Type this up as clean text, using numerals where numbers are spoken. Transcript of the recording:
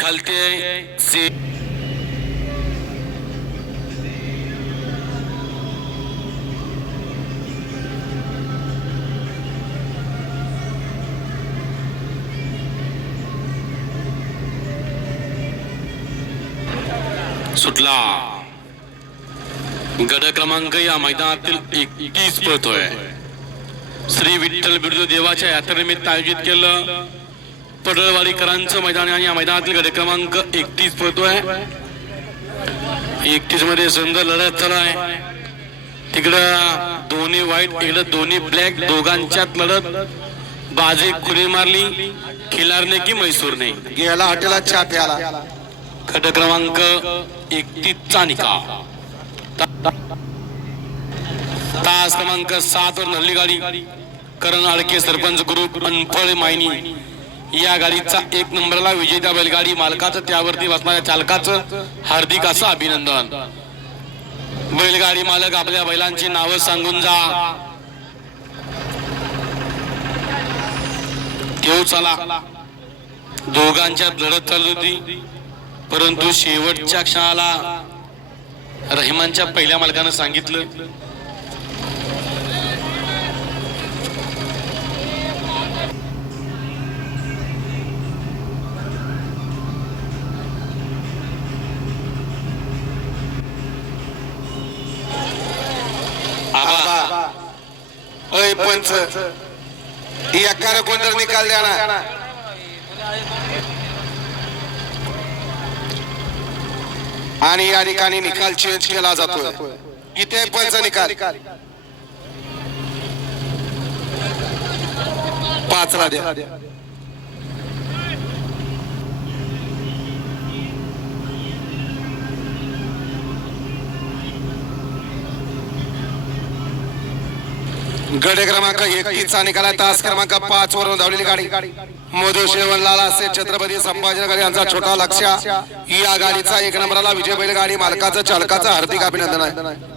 खालते से सुटला गड क्रमांक या मैदानातील 31 पळतोय। श्री विठ्ठल बिरजू देवाच्या यात्रेनिमित्त आयोजित केलं पडळवाडीकरांचं मैदान आणि या मैदानातील गड क्रमांक 31 पळतोय। 31 मध्ये सुंदर लढत चालू आहे। तिकडं दोन्ही व्हाईट इकडं दोन्ही ब्लॅक, दोघांच्यात लढत। बाजी कुणी मारली, खिलारने की मैसूरने? गेला हॉटेलात चहा प्याला। गट क्रमांक 31 चा निकाल। तास क्रमांक 7 वर नल्ली गाडी करण आडके सरपंच ग्रुप अनफळ मायनी या गाडीचा 1 नंबरला विजेता बैलगाडी मालकाचं त्यावरती बसणाऱ्या चालकाचं हार्दिक असं अभिनंदन। बैलगाडी मालक आपल्या बैलांची नावं सांगून जा। देव चला दोघांच्यात लढत चालू होती, परंतु शेवटच्या क्षणाला रहिमानच्या पहिल्या मालकानं सांगितलं ओय पंच एकाने कोणतर निकाल द्या ना। आणि या ठिकाणी निकाल चेंज केला जातोय। इथे पंच निकाल 5 ला द्या। गड क्रमांक 31 चा निकाल आहे। तास क्रमांक 5 वरून धावलेली गाडी मधु शेवणलाल असे छत्रपती संभाजीनगर यांचा छोटा लक्ष्य या गाडीचा 1 नंबरला विजय बैलगाडी मालकाचं चालकाचं हार्दिक अभिनंदन आहे।